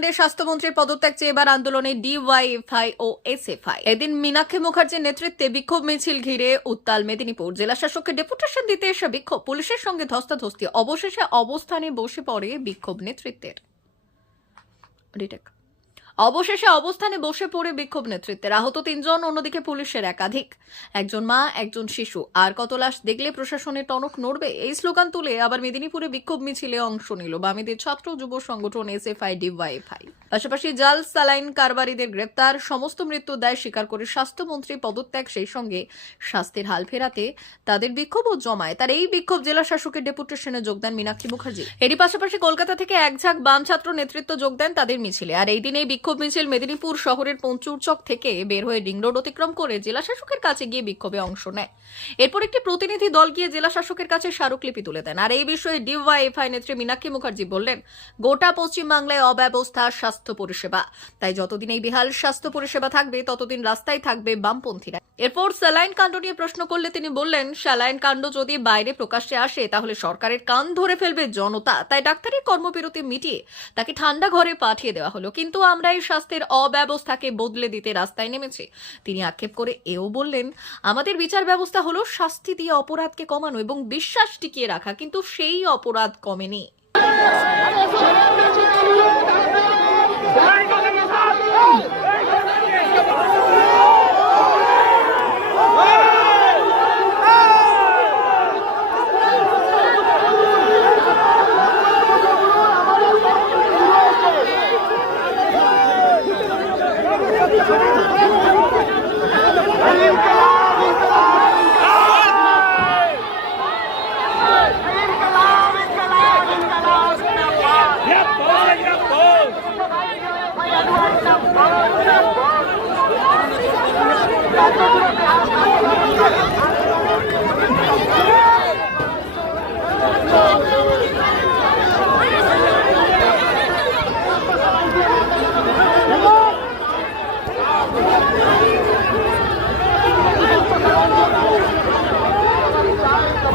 কাণ্ডে স্বাস্থ্যমন্ত্রীর পদত্যাগ চেয়ে এবার আন্দোলনে ডিওয়াইএফআই ও এসএফআই এদিন মীনাক্ষী মুখার্জির নেতৃত্বে বিক্ষোভ মিছিল ঘিরে উত্তাল মেদিনীপুর জেলাশাসককে ডেপুটেশন দিতে এসে বিক্ষোভ। পুলিশের সঙ্গে ধস্তাধস্তি, অবশেষে অবস্থানে বসে পড়ে বিক্ষোভ নেতৃত্বের। অবশেষে অবস্থানে বসে পড়ে বিক্ষোভ নেতৃত্বের আহত তিনজন, অন্যদিকে পুলিশের একাধিক। একজন মা, একজন শিশু। আর কত লাশ দেখলে প্রশাসনের টনক নড়বে? এই স্লোগান তুলে আবার মেদিনীপুরে বিক্ষোভ মিছিলে অংশ নিল বামেদের ছাত্র যুব সংগঠন এসএফআই, ডিওয়াইএফআই। পাশাপাশি জাল সালাইন কারবারিদের গ্রেপ্তার, সমস্ত মৃত্যু দায় স্বীকার করে স্বাস্থ্যমন্ত্রী পদত্যাগ, সেই সঙ্গে স্বাস্থ্যের হাল ফেরাতে তাদের বিক্ষোভও জমায় তার এই বিক্ষোভ জেলা শাসকের ডেপুটেশনে যোগদান মীনাক্ষী মুখার্জি। এরই পাশাপাশি কলকাতা থেকে এক ঝাঁক বাম ছাত্র নেতৃত্ব যোগ দেন তাদের মিছিলে। আর এই দিন এই বিক্ষোভ মিছিল মেদিনীপুর শহরের পঞ্চুরচক থেকে বের হয়ে রিং রোড অতিক্রম করে জেলা শাসকের কাছে গিয়ে বিক্ষোভে অংশ নেয়। এরপর একটি প্রতিনিধি দল গিয়ে জেলা শাসকের কাছে স্মারকলিপি তুলে দেন। আর এই বিষয়ে ডিওয়াইএফআই নেত্রী মীনাক্ষী মুখার্জি বললেন, গোটা পশ্চিমবাংলায় অব্যবস্থা পরিষেবা। তাই যতদিন এই বেহাল স্বাস্থ্য পরিষেবা থাকবে, ততদিন রাস্তায় থাকবে বামপন্থীরা। এরপর স্যালাইন কাণ্ড নিয়ে প্রশ্ন করলে তিনি বললেন, স্যালাইন কাণ্ড যদি বাইরে প্রকাশ্যে আসে, তাহলে সরকারের কান ধরে ফেলবে জনতা। তাই ডাক্তারের কর্মবিরতি মিটিয়ে তাকে ঠান্ডা ঘরে পাঠিয়ে দেওয়া হলো। কিন্তু আমরা এই স্বাস্থ্যের অব্যবস্থাকে বদলে দিতে রাস্তায় নেমেছি। তিনি আক্ষেপ করে এও বললেন, আমাদের বিচার ব্যবস্থা হলো শাস্তি দিয়ে অপরাধকে কমানো এবং বিশ্বাস টিকিয়ে রাখা, কিন্তু সেই অপরাধ কমেনি। Michael!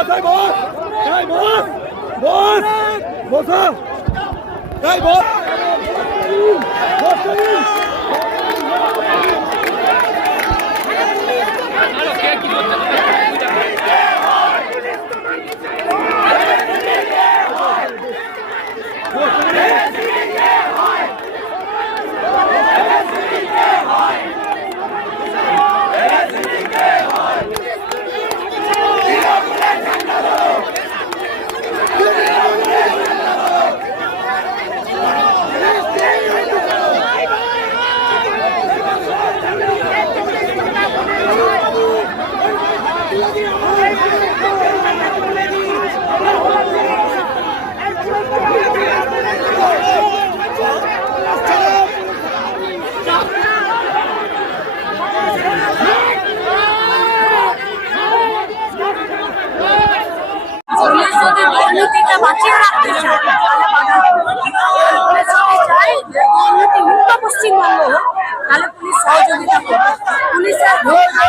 বস এই বস এই বস বস বস। এই বস বস তুমি। পুলিশ যদি দুর্নীতিকে বাঁচিয়ে রাখতে চায় তাহলে বাধা দেবে। পুলিশ যদি চায় যে দুর্নীতি মুক্ত পশ্চিমবঙ্গ হোক তাহলে পুলিশ সহযোগিতা করবে পুলিশের ভূমিকা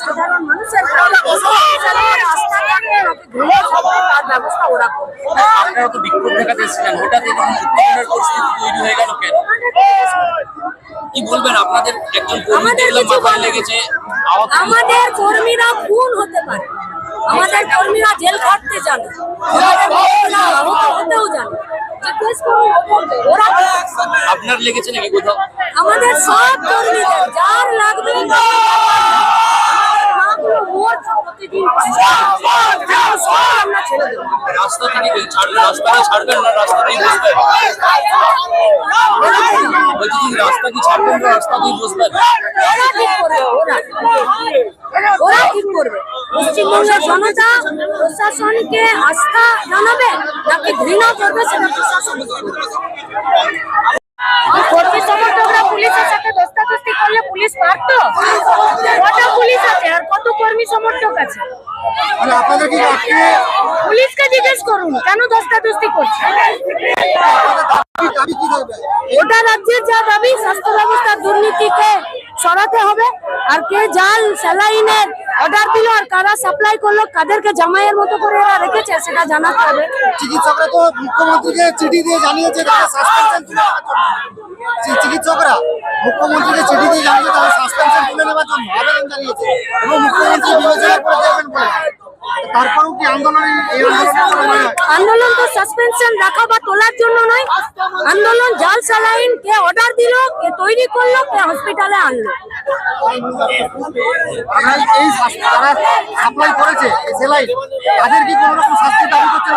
সাধারণ মানুষের ভূমিকা হিসাবে রাস্তা থাকবে নাকি ঘুরে থাকবে তার ব্যবস্থা ওরা করবে আপনারা তো বিক্ষোভ দেখাতে এসেছিলেন হঠাৎ এরকম উত্তেজনার পরিস্থিতি তৈরি হয়ে গেল কেন? কি বলবেন আপনাদের? একজন কর্মী মাথায় লেগেছে আমাদের কর্মীরা খুন হতে পারে। আমাদের কর্মীরা জেল খাটতে জানে। হতেও? আপনার লেগেছে নাকি কোথাও? আমাদের সব কর্মীদের যার লাগবে আমাদের মাগুলো মরছে প্রতিদিন সব আমরা ছেড়ে দেবো রাস্তা থেকে কি ছাড়বেন রাস্তাটা ছাড়বেন না রাস্তা বসবেন বলছি রাস্তা কি ছাড়বেন না রাস্তা বসবেন ওরা ঠিক করবে পশ্চিমবঙ্গের জনতা প্রশাসনকে আস্থা জানাবে নাকি ঘৃণা করবে সেটা প্রশাসন কর্মী সমর্থকরা পুলিশের সাথে দস্তাদস্তি করলে পুলিশ পারতো কত পুলিশ আছে আর কর্মী সমর্থক আছে। পুলিশকে জিজ্ঞেস করুন কেন দস্তাদস্তি করছে ওটা রাজ্যের যা দাবি স্বাস্থ্য ব্যবস্থার দুর্নীতিকে সরাতে হবে আর কে জাল স্যালাইনের অর্ডার দিল আর কারা সাপ্লাই করল কাদেরকে জামাইয়ের মতো করে এরা রেখেছে সেটা জানাতে হবে। চিকিৎসকরা তো মুখ্যমন্ত্রীকে চিঠি দিয়ে জানিয়েছে চিকিৎসকরা মুখ্যমন্ত্রীকে চিঠি দিয়ে জানিয়েছে সাসপেনশন জন্য আবেদন জানিয়েছে এবং মুখ্যমন্ত্রী বিবেচনা করে দেবেন বলে। তারপরেও কি আন্দোলন তো সাসপেনশন রাখা বা তোলার জন্য নয়। আন্দোলন জাল স্যালাইন কে অর্ডার দিল কে তৈরি করল কে হসপিটালে আনলো। এই সাপ্লাই করেছে সেলাই। তাদের কি কোনো রকম শাস্তি দাবি করছে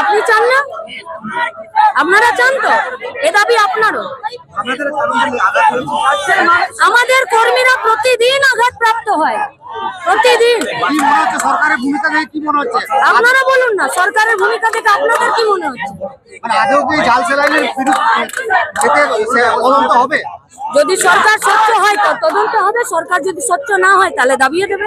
আপনি চান না? আপনারা চান তো? এ দাবি আপনারও। আঘাত আমাদের কর্মীরা প্রতিদিন আঘাতপ্রাপ্ত হয়। প্রতিদিন। সরকারের ভূমিকা দেখে কি মনে হচ্ছে আপনারা বলুন না, সরকারের ভূমিকা থেকে আপনাদের কি মনে হচ্ছে? আদৌ কি হবে যদি সরকার স্বচ্ছ হয়, তো তদন্ত হবে। সরকার যদি স্বচ্ছ না হয়, তাহলে দাবিয়ে দেবে।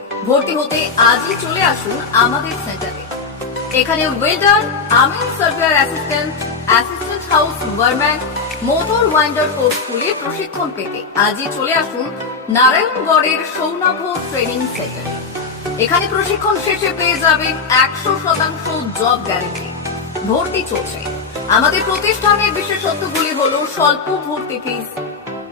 ভর্তি হতে আজই চলে আসুন আমাদের সেন্টারে এখানে ওয়েল্ডার আমিন surveyor assistant assistant house wireman motor winder কোর্সগুলি প্রশিক্ষণ পেতে আজই চলে আসুন নারায়ণগড়ের সৌনাভ ট্রেনিং সেন্টারে এখানে প্রশিক্ষণ শেষে পেয়ে যাবেন একশো শতাংশ জব গ্যারেন্টি ভর্তি চলছে। আমাদের প্রতিষ্ঠানের বিশেষত্বগুলি হল স্বল্প ভর্তি ফিস